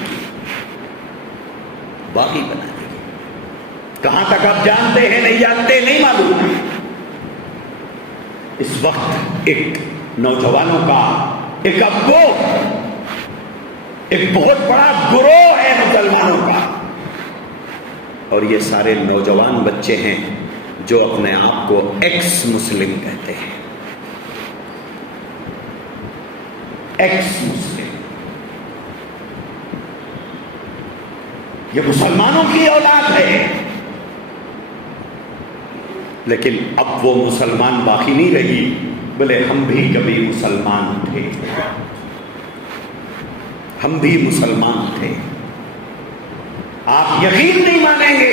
باغی بنائے گی۔ کہاں تک آپ جانتے ہیں نہیں جانتے نہیں معلوم۔ اس وقت ایک نوجوانوں کا ایک ابو، ایک بہت بڑا گروہ ہے مسلمانوں کا، اور یہ سارے نوجوان بچے ہیں جو اپنے آپ کو ایکس مسلم کہتے ہیں، ایکس مسلم۔ یہ مسلمانوں کی اولاد ہے، لیکن اب وہ مسلمان باقی نہیں رہی، بولے ہم بھی کبھی مسلمان تھے، ہم بھی مسلمان تھے۔ آپ یقین نہیں مانیں گے،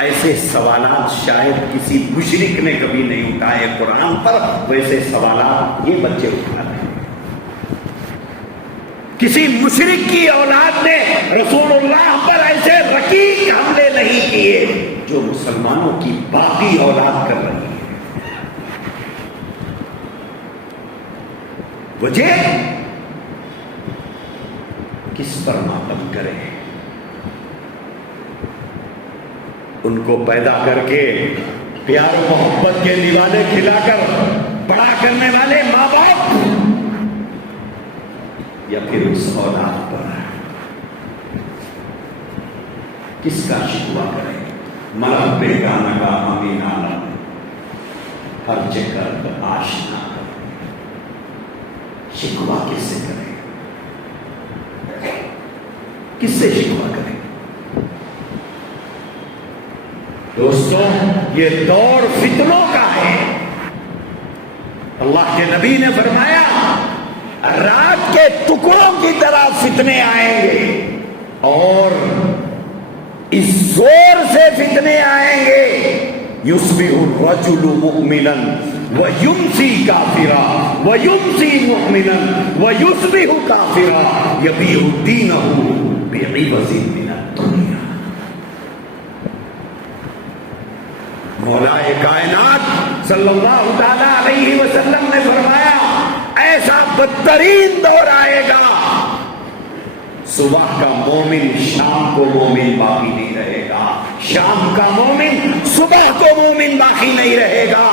ایسے سوالات شاید کسی مشرک نے کبھی نہیں اٹھائے قرآن پر، ویسے سوالات یہ بچے اٹھاتے ہیں۔ کسی مشرک کی اولاد نے رسول اللہ پر ایسے رقیق حملے نہیں کیے جو مسلمانوں کی باقی اولاد کر رہی ہے۔ وجہ کس پر ماتم کرے؟ ان کو پیدا کر کے پیار و محبت کے دیوانے کھلا کر بڑا کرنے والے ماں باپ، یا پھر اس اولاد پر کس کا شکوہ کرے؟ مرد بیگانہ کا امین عالم ہر جگہ آشنا کرے، شکوہ کس سے کرے؟ کس سے شکوہ کرے؟ دوستو، یہ دور فتنوں کا ہے۔ اللہ کے نبی نے فرمایا رات کے ٹکڑوں کی طرح فتنے آئیں گے، اور اس زور سے فتنے آئیں گے، یصبح الرجل مؤمنا ویمسی کافرا ویمسی مؤمنا ویصبح کافرا یبیع دینہ بعوض من الدنیا۔ مولا کائنات صلی اللہ تعالی علیہ وسلم نے فرمایا ایسا بدترین دور آئے گا، صبح کا مومن شام کو مومن باقی نہیں رہے گا، شام کا مومن صبح کو مومن باقی نہیں رہے گا،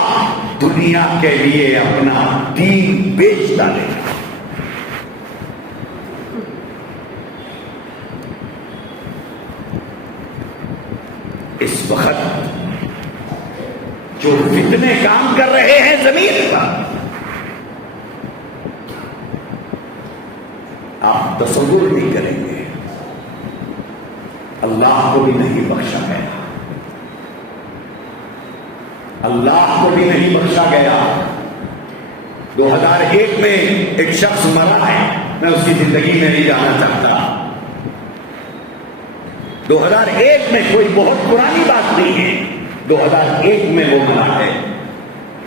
دنیا کے لیے اپنا دین بیچ ڈالے گا۔ اس وقت جو فتنے کام کر رہے ہیں زمین پر، آپ تصور نہیں کریں گے، اللہ کو بھی نہیں بخشا گیا، اللہ کو بھی نہیں بخشا گیا۔ 2001 میں ایک شخص مرا ہے، میں اس کی زندگی میں نہیں جانا چاہتا۔ 2001 میں کوئی بہت پرانی بات نہیں ہے، 2001 میں وہ مرا ہے۔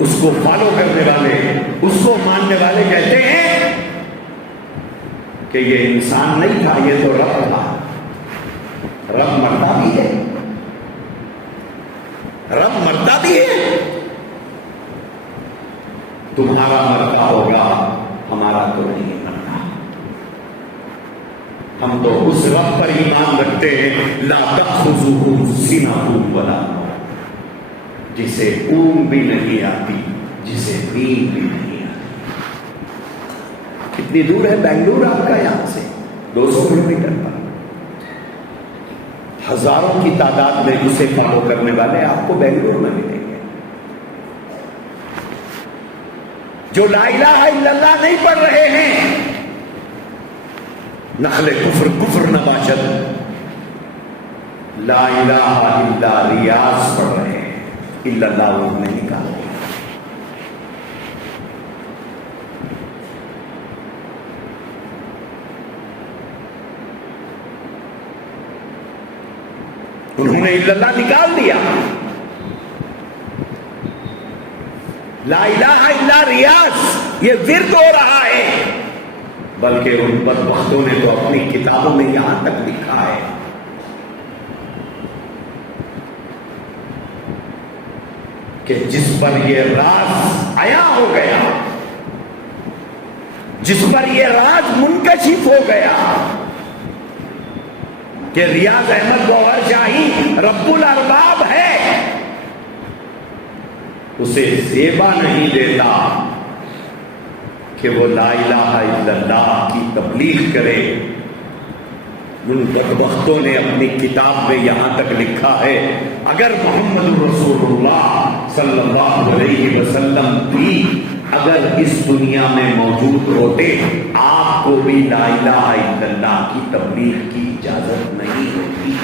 اس کو فالو کرنے والے، اس کو ماننے والے کہتے ہیں کہ یہ انسان نہیں تھا، یہ تو رب تھا۔ رب مرتا بھی ہے، رب مرتا بھی ہے۔ تمہارا مرتا ہوگا، ہمارا تو نہیں مرتا۔ ہم تو اس رب پر ایمان رکھتے ہیں لا تأخذہ سنۃ ولا نوم، جسے اونگ بھی نہیں آتی، جسے نیند بھی نہیں آتی۔ کتنی دور ہے بنگلور آپ کا یہاں سے؟ 200 کلومیٹر پر۔ ہزاروں کی تعداد میں اسے فالو کرنے والے آپ کو بنگلور میں ملیں گے، جو لا الہ الا اللہ نہیں پڑھ رہے ہیں، نخل کفر کفر نباشد، لا الہ الا ریاض پڑھ رہے ہیں، الا اللہ انہوں نے نکالا۔ انہوں نے الا اللہ نکال دیا۔ لا الہ الا ریاض یہ ورد ہو رہا ہے، بلکہ ان بدبختوں نے تو اپنی کتابوں میں یہاں تک لکھا ہے کہ جس پر یہ راز عیاں ہو گیا، جس پر یہ راز منکشف ہو گیا کہ ریاض احمد گوہر شاہی رب الارباب ہے، اسے زیبا نہیں دیتا کہ وہ لا الہ الا اللہ کی تبلیغ کرے۔ ان بدبختوں نے اپنی کتاب میں یہاں تک لکھا ہے اگر محمد رسول اللہ صلی اللہ علیہ وسلم بھی اگر اس دنیا میں موجود ہوتے، آپ کو بھی لا الہ الا اللہ کی تبلیغ کی اجازت نہیں ہوتی۔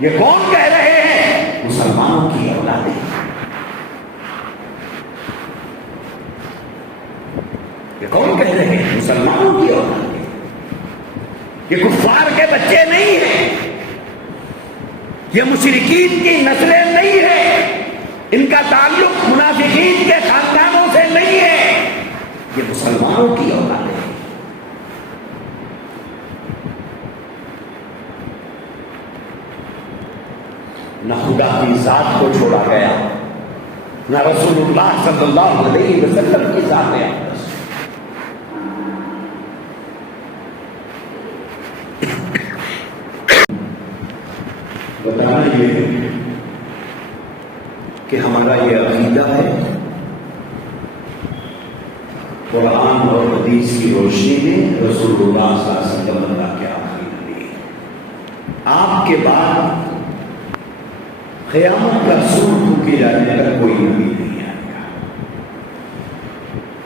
یہ کون کہہ رہے ہیں؟ مسلمانوں کی اولادیں۔ یہ کون کہہ رہے ہیں؟ مسلمانوں کی اولادیں۔ یہ کفار کے بچے نہیں ہیں، یہ مشرکین کی نسلیں نہیں ہیں، ان کا تعلق منافقین کے خاندانوں سے نہیں ہے، یہ مسلمانوں کی اولاد ہے۔ نہ خدا کی ذات کو چھوڑا گیا، نہ رسول اللہ صلی اللہ علیہ وسلم کی ذات اقدس۔ بتانا یہ ہے کہ ہمارا یہ عقیدہ ہے، قرآن اور حدیث کی روشنی میں رسول اللہ صلی اللہ علیہ وسلم اللہ کے آخری نبی ہے۔ آپ کے بعد قیامت کا سور پھونکے جانے کا کوئی نبی نہیں آئے گا۔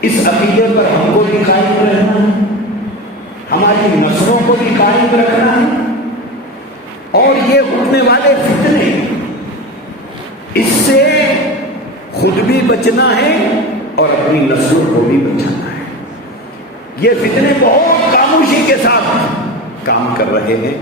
اس عقیدے پر ہم کو بھی قائم رہنا ہے، ہماری نسلوں کو بھی قائم رکھنا ہے، اور یہ اٹھنے والے فتنے اس سے خود بھی بچنا ہے اور اپنی نسلوں کو بھی بچانا ہے۔ یہ فتنے بہت خاموشی کے ساتھ کام کر رہے ہیں،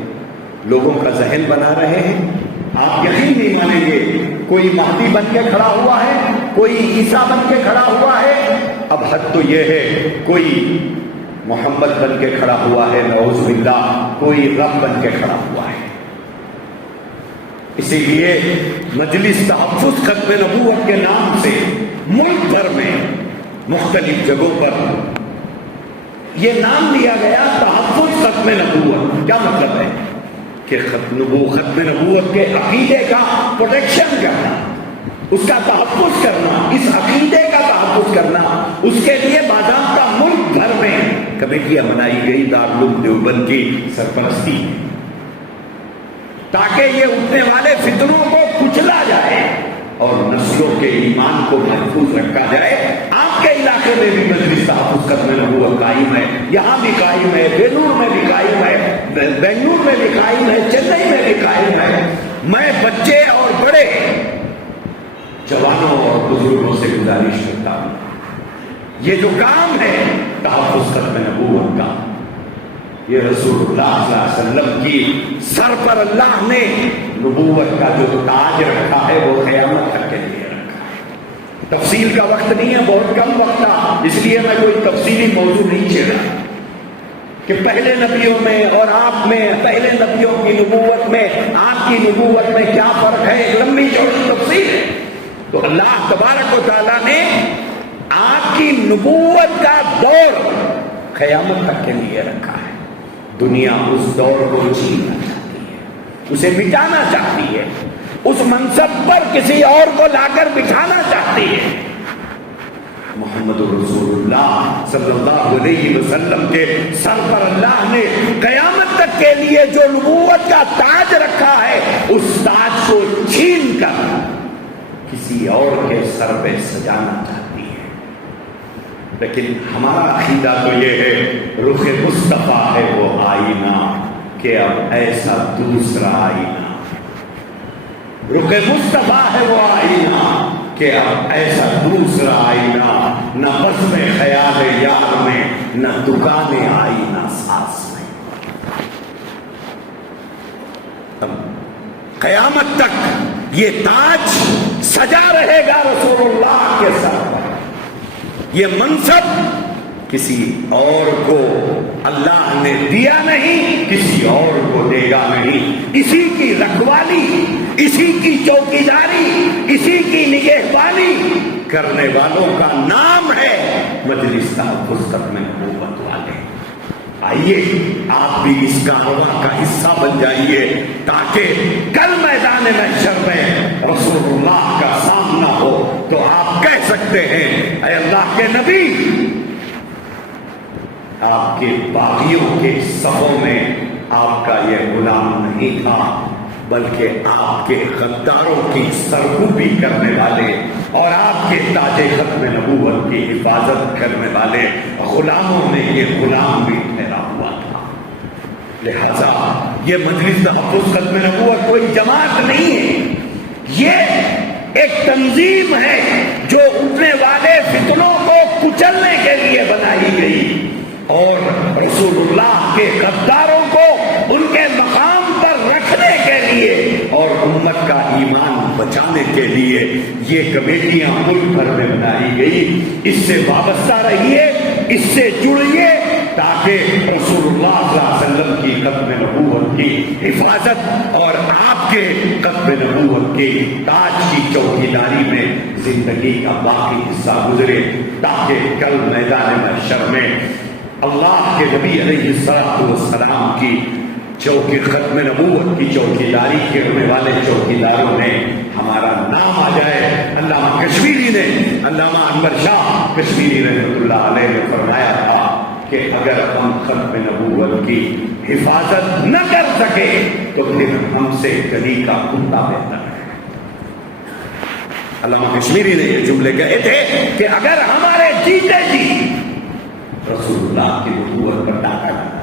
لوگوں کا ذہن بنا رہے ہیں۔ آپ یقین نہیں مانیں گے، کوئی مہدی بن کے کھڑا ہوا ہے، کوئی عیسیٰ بن کے کھڑا ہوا ہے، اب حد تو یہ ہے کوئی محمد بن کے کھڑا ہوا ہے، نعوذ باللہ، کوئی رب بن کے کھڑا ہوا ہے۔ اسی لیے مجلس تحفظ ختم نبوت کے نام سے ملک بھر میں مختلف جگہوں پر یہ نام دیا گیا تحفظ ختم نبوت۔ کیا مطلب ہے کہ ختم نبوت کے عقیدے کا پروٹیکشن کرنا، اس کا تحفظ کرنا، اس عقیدے کا تحفظ کرنا، اس کے لیے باضابطہ ملک بھر میں کمیٹیاں بنائی گئی دارالعلوم دیوبند کی سرپرستی میں، تاکہ یہ اٹھنے والے فتنوں کو کچلا جائے اور نسلوں کے ایمان کو محفوظ رکھا جائے۔ آپ کے علاقے میں بھی مجلس تحفظ ختم نبوت قائم ہے، یہاں بھی قائم ہے، بیلور میں بھی قائم ہے، بنگلور میں بھی قائم ہے، چنئی میں بھی قائم ہے۔ میں بچے اور بڑے، جوانوں اور بزرگوں سے گزارش کرتا ہوں، یہ جو کام ہے تحفظ ختم نبوت کا، یہ رسول اللہ صلی اللہ علیہ وسلم کی سر پر اللہ نے نبوت کا جو تاج رکھا ہے وہ قیامت تک کے لیے رکھا ہے۔ تفصیل کا وقت نہیں ہے، بہت کم وقت تھا، اس لیے میں کوئی تفصیلی موضوع نہیں چھیڑا کہ پہلے نبیوں میں اور آپ میں، پہلے نبیوں کی نبوت میں آپ کی نبوت میں کیا فرق ہے، ایک لمبی چوڑی تفصیل ہے۔ تو اللہ تبارک و تعالیٰ نے آپ کی نبوت کا دور قیامت تک کے لیے رکھا ہے۔ دنیا اس دور کو چھیننا چاہتی ہے، اسے مٹانا چاہتی ہے، اس منصب پر کسی اور کو لا کر بٹھانا چاہتی ہے۔ محمد رسول اللہ صلی اللہ علیہ وسلم کے سر پر اللہ نے قیامت تک کے لیے جو نبوت کا تاج رکھا ہے، اس تاج کو چھین کر کسی اور کے سر پہ سجانا چاہتی ہے۔ لیکن ہمارا عقیدہ تو یہ ہے، رخ مصطفیٰ ہے وہ آئینہ کہ اب ایسا دوسرا آئینہ، رخ مصطفیٰ ہے وہ آئینہ کہ اب ایسا دوسرا آئینہ، نہ بزم خیال یار میں، نہ دکان آئینہ ساز میں۔ قیامت تک یہ تاج سجا رہے گا رسول اللہ کے سر پر۔ یہ منصب کسی اور کو اللہ نے دیا نہیں، کسی اور کو دے گا نہیں۔ اسی کی رکھوالی، اسی کی چوکیداری، اسی کی نگہبانی کرنے والوں کا نام ہے مجلس تحفظ ختم نبوت والے۔ آئیے آپ بھی اس کارواں کا حصہ بن جائیے، تاکہ کل میدان محشر میں رسول اللہ کا سامنا ہو تو آپ کہہ سکتے ہیں، اے اللہ کے نبی، آپ کے باغیوں کے صفوں میں آپ کا یہ غلام نہیں تھا، بلکہ آپ کے غداروں کی سرکوبی کرنے والے اور آپ کے تاج ختم نبوت کی حفاظت کرنے والے غلاموں میں یہ غلام بھی ٹھہرا ہوا تھا۔ لہذا یہ مجلس تحفظ ختم نبوت کوئی جماعت نہیں ہے، یہ ایک تنظیم ہے جو اٹھنے والے فتنوں کو کچلنے کے لیے بنائی گئی اور رسول اللہ کے غداروں کو بچانے کے لیے یہ کمیٹیاں ملک بھر میں بنائی گئی. اس سے وابستہ رہیے, اس سے جڑیے, تاکہ رسول اللہ صلی اللہ علیہ وسلم کی ختم نبوت کی حفاظت اور آپ کے ختم نبوت کے تاج کی چوکیداری میں زندگی کا باقی حصہ گزرے, تاکہ کل میدان محشر میں اللہ کے نبی علیہ السلام کی چوکی ختم نبوت کی چوکیداری کرنے والے چوکیداروں میں ہمارا نام آ جائے. علامہ کشمیری نے, علامہ انور شاہ کشمیری رحمۃ اللہ علیہ نے فرمایا تھا کہ اگر ہم ختم نبوت کی حفاظت نہ کر سکے تو پھر ہم سے گلی کا کتا بہتر ہے. علامہ کشمیری نے یہ جملے کہے تھے کہ اگر ہمارے جیتے جی رسول اللہ کی نبوت پر ڈاکہ ڈالا جائے,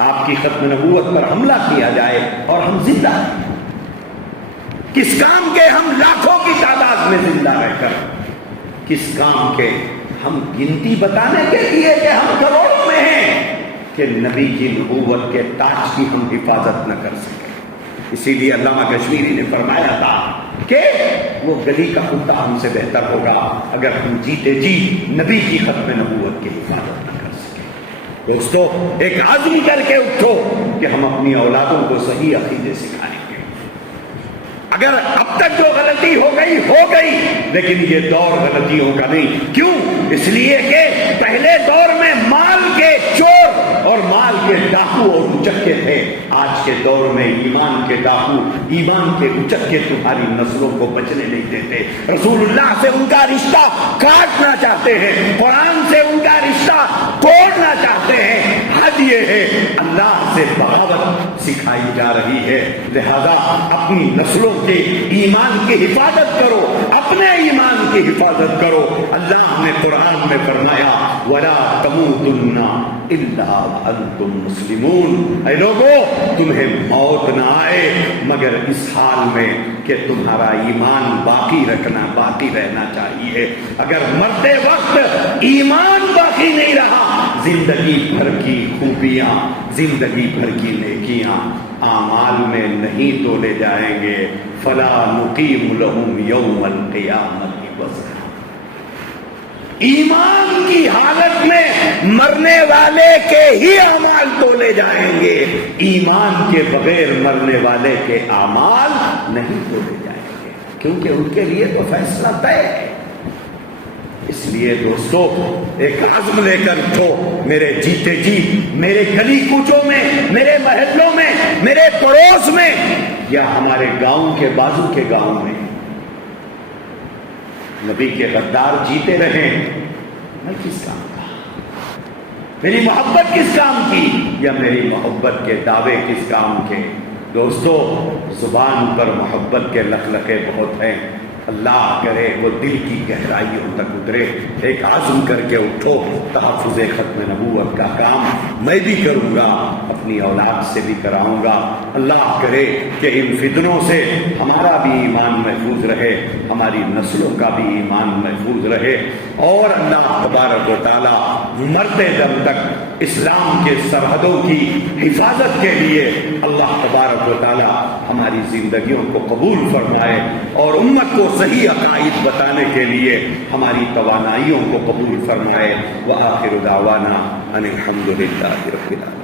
آپ کی ختم نبوت پر حملہ کیا جائے اور ہم زندہ ہیں, کس کام کے ہم لاکھوں کی تعداد میں زندہ رہ کر, کس کام کے ہم گنتی بتانے کے لیے کہ ہم کروڑوں میں ہیں, کہ نبی کی نبوت کے تاج کی ہم حفاظت نہ کر سکے. اسی لیے علامہ کشمیری نے فرمایا تھا کہ وہ گلی کا کتا ہم سے بہتر ہوگا اگر ہم جیتے جی نبی کی ختم نبوت کی حفاظت نہ کر سکے. دوستو, ایک عزم کر کے اٹھو کہ ہم اپنی اولادوں کو صحیح عقیدے سکھائیں گے. اگر اب تک جو غلطی ہو گئی, لیکن یہ دور غلطیوں کا نہیں. کیوں؟ اس لیے کہ پہلے دور میں مال کے چور اور مال کے ڈاکو اور اچکے تھے. آج کے دور میں ایمان کے ڈاکو, ایمان کے اچکے تمہاری نسلوں کو بچنے نہیں دیتے. رسول اللہ سے ان کا رشتہ کاٹنا چاہتے ہیں, قرآن سے ان کا رشتہ توڑنا چاہتے ہیں. حد یہ ہے اللہ سے بغاوت سکھائی جا رہی ہے. لہذا اپنی نسلوں کے ایمان کی حفاظت کرو, اپنے ایمان کی حفاظت کرو. اللہ نے قرآن میں فرمایا وَلَا تَمُوتُنَّ إِلَّا وَأَنْتُمْ مُسْلِمُونَ, اے لوگو تمہیں موت نہ آئے مگر اس حال میں کہ تمہارا ایمان باقی رہنا چاہیے. اگر مرتے وقت ایمان باقی نہیں رہا, زندگی بھر کی خوبیاں, زندگی بھر کی نیکیاں اعمال میں نہیں تولے جائیں گے. فَلَا نُقِيمُ لَهُمْ يَوْمَ الْقِيَامَةِ وَزْنًا. ایمان کی حالت میں مرنے والے کے ہی اعمال تولے جائیں گے, ایمان کے بغیر مرنے والے کے اعمال نہیں تولے جائیں گے, کیونکہ ان کے لیے تو فیصلہ طے ہے. اس لیے دوستو ایک عزم لے کر اٹھو, میرے جیتے جی میرے گلی کوچوں میں, میرے محلوں میں, میرے پڑوس میں, یا ہمارے گاؤں کے بازو کے گاؤں میں نبی کے غدار جیتے رہیں. میں کس کام کا, میری محبت کس کام کی, یا میری محبت کے دعوے کس کام کے. دوستو زبان پر محبت کے لخلقے بہت ہیں, اللہ کرے وہ دل کی گہرائیوں تک اترے. ایک عزم کر کے اٹھو, تحفظ ختم نبوت کا کام میں بھی کروں گا, اپنی اولاد سے بھی کراؤں گا. اللہ کرے کہ ان فتنوں سے ہمارا بھی ایمان محفوظ رہے, ہماری نسلوں کا بھی ایمان محفوظ رہے, اور اللہ تبارک و تعالی مرتے دم تک اسلام کے سرحدوں کی حفاظت کے لیے اللہ تبارک و تعالی ہماری زندگیوں کو قبول فرمائے, اور امت کو صحیح عقائد بتانے کے لیے ہماری توانائیوں کو قبول فرمائے. وآخر دعوانا ان الحمد للہ رب العالمین.